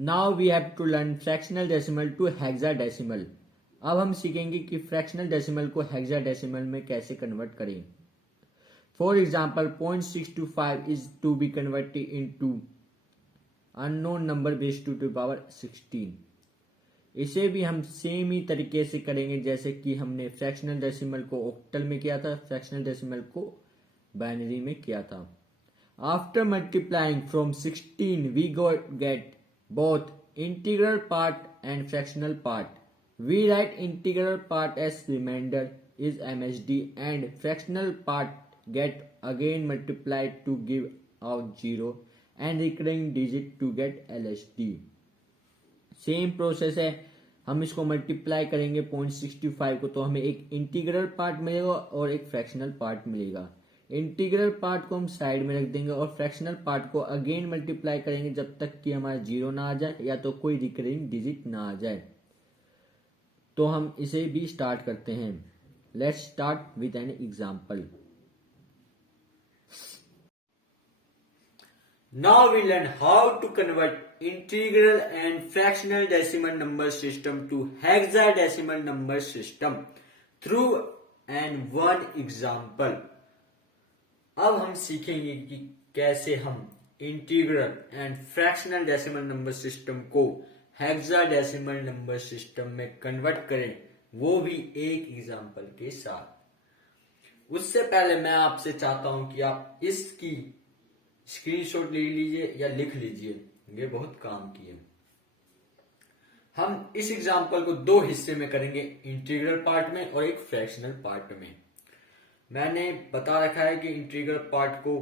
Now we have to learn fractional decimal to hexadecimal. अब हम सीखेंगे कि फ्रैक्शनल डेसिमल को हेक्साडेसिमल में कैसे कन्वर्ट करें। For example 0.625 is to be converted into unknown number base to power 16। इसे भी हम सेम ही तरीके से करेंगे जैसे कि हमने फ्रैक्शनल डेसिमल को ऑक्टल में किया था, फ्रैक्शनल डेसिमल को बाइनरी में किया था। After multiplying from 16 we get both integral part and fractional part. We write integral part as remainder is MSD and fractional part get again multiplied to give out 0 and recurring digit to get LSD. Same process है, हम इसको multiply करेंगे 0.65 को तो हमें एक integral part मिलेगा और एक फ्रैक्शनल पार्ट मिलेगा। इंटीग्रल पार्ट को हम साइड में रख देंगे और फ्रैक्शनल पार्ट को अगेन मल्टीप्लाई करेंगे जब तक कि हमारा 0 ना आ जाए या तो कोई रिकरिंग डिजिट ना आ जाए। तो हम इसे भी स्टार्ट करते हैं। Let's start with an example. Now we learn how to convert integral and fractional decimal number system to hexadecimal number system through an one example. अब हम सीखेंगे कि कैसे हम integral and fractional decimal number system को hexadecimal number system में convert करें, वो भी एक एग्जांपल के साथ। उससे पहले मैं आपसे चाहता हूं कि आप इसकी स्क्रीनशॉट ले लीजिए या लिख लीजिए, ये बहुत काम की है। हम इस एग्जांपल को दो हिस्से में करेंगे, इंटीग्रल पार्ट में और एक फ्रैक्शनल पार्ट में। मैंने बता रखा है कि इंटीग्रल पार्ट को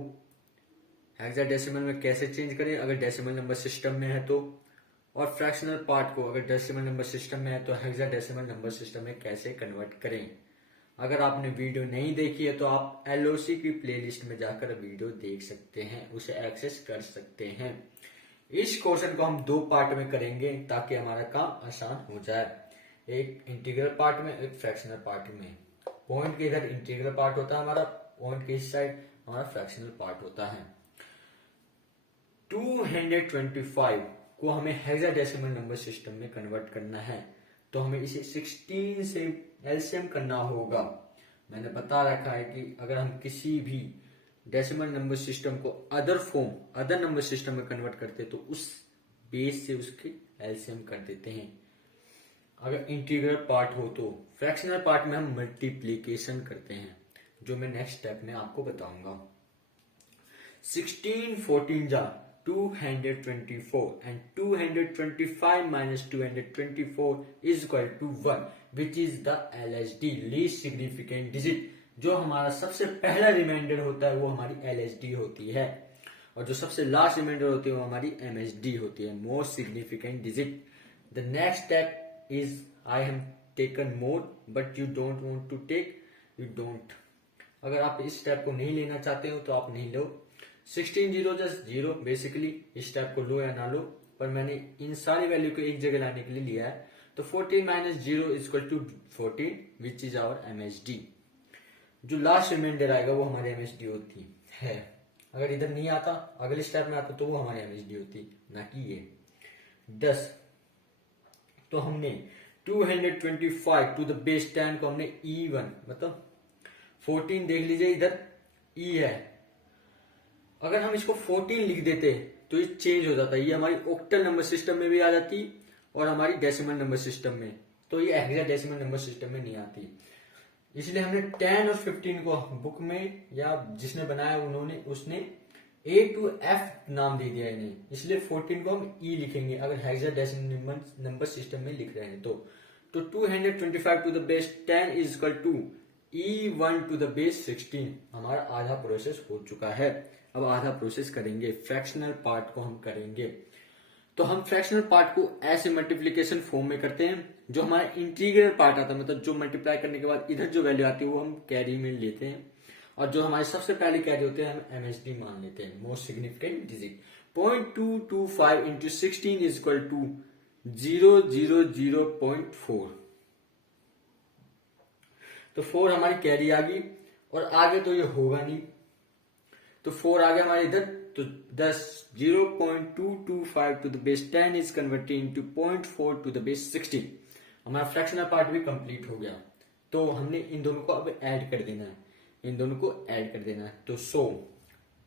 हेक्साडेसिमल में कैसे चेंज करें अगर डेसिमल नंबर सिस्टम में है तो, और फ्रैक्शनल पार्ट को अगर डेसिमल नंबर सिस्टम में है तो हेक्साडेसिमल नंबर सिस्टम में कैसे कन्वर्ट करें। अगर आपने वीडियो नहीं देखी है तो आप एलओसी की प्लेलिस्ट में जाकर वीडियो देख सकते हैं, उसे एक्सेस कर सकते हैं। इस क्वेश्चन को हम दो पार्ट में करेंगे ताकि हमारा काम आसान हो जाए, एक इंटीग्रल पार्ट में एक फ्रैक्शनल पार्ट में। पॉइंट के इधर इंटीग्रल पार्ट होता है हमारा, पॉइंट के इस साइड हमारा फ्रैक्शनल पार्ट होता है। 225 को हमें हेक्साडेसिमल नंबर सिस्टम में कन्वर्ट करना है तो हमें इसे 16 से एलसीएम करना होगा। मैंने बता रखा है कि अगर हम किसी भी डेसिमल नंबर सिस्टम को अदर नंबर सिस्टम में कन्वर्ट करते तो उस बेस से उसके एलसीएम कर देते हैं। अगर इंटीग्रल पार्ट हो तो फ्रैक्शनल पार्ट में हम मल्टीप्लीकेशन करते हैं, जो मैं नेक्स्ट स्टेप में आपको बताऊंगा। 16 14 जा 224 and 225 minus 224 is equal to 1 which is the LSD least significant digit। जो हमारा सबसे पहला रिमाइंडर होता है वो हमारी LSD होती है और जो सबसे लास्ट रिमाइंडर होती है वो हमारी MSD होती है, most significant digit. The next step is I have taken more but you don't want to take, you don't। अगर आप इस स्टेप को नहीं लेना चाहते हो तो आप नहीं लो। 16 0 जस्ट 0, बेसिकली इस स्टेप को लो या ना लो, पर मैंने इन सारी वैल्यू को एक जगह लाने के लिए लिया है। तो 14 minus 0 is equal to 14 which is our MSD। जो लास्ट रिमाइंडर आएगा वो हमारी MSD होती है। अगर इधर नहीं आता, अगले स्टेप में आता तो वो हमारी MSD होती, ना कि ये 10। तो हमने 225 टू द बेस 10 को हमने E1 मतलब 14 देख लीजिए, इधर E है। अगर हम इसको 14 लिख देते तो ये चेंज हो जाता, ये हमारी ऑक्टल नंबर सिस्टम में भी आ जाती और हमारी डेसिमल नंबर सिस्टम में, तो ये हेक्साडेसिमल नंबर सिस्टम में नहीं आती। इसलिए हमने 10 और 15 को बुक में या जिसने बनाया उसने A to F नाम दे दिया इन्हें, इसलिए 14 को हम E लिखेंगे अगर हेक्साडेसिमल नंबर सिस्टम में लिख रहे हैं तो 225 to the base 10 is equal to E1 to the base 16। हमारा आधा प्रोसेस हो चुका है, अब आधा प्रोसेस करेंगे, फ्रैक्शनल पार्ट को हम करेंगे। तो हम फ्रैक्शनल पार्ट को ऐसे मल्टीप्लीकेशन फॉर्म में करते हैं, जो हमारा इंटीग्रल पार्ट आता है मतलब जो मल्टीप्लाई करने के बाद इधर जो वैल्यू आती है वो हम कैरी में लेते हैं, और जो हमारे सबसे पहले कैरी होते हैं हम MSD मान लेते हैं, most significant digit. 0.225 into 16 is equal to 000.4। तो 4 हमारी कैरी आ गई और आगे तो ये होगा नहीं, तो 4 आ गया हमारे इधर, तो 10 0.225 125 to the base 10 is converted into 0.4 to the base 16। हमारा फ्रैक्शनल पार्ट भी कंप्लीट हो गया। तो हमने इन दोनों को अब ऐड कर देना है, इन दोनों को ऐड कर देना है। तो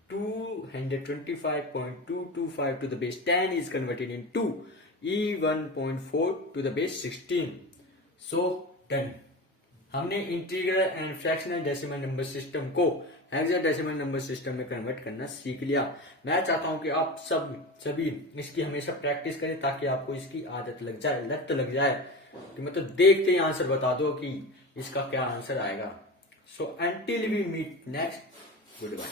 225.225 to the base 10 is converted into E1.4 to the base 16। So done। हमने integral and fractional decimal number system को हेक्साडेसिमल नंबर सिस्टम में कन्वर्ट करना सीख लिया। मैं चाहता हूं कि आप सभी इसकी हमेशा प्रैक्टिस करें ताकि आपको इसकी आदत लग जाए, लत लग जाए कि मतलब देखते ही आंसर बता दो कि इसका क्या आंसर आएगा। So until we meet next, good bye.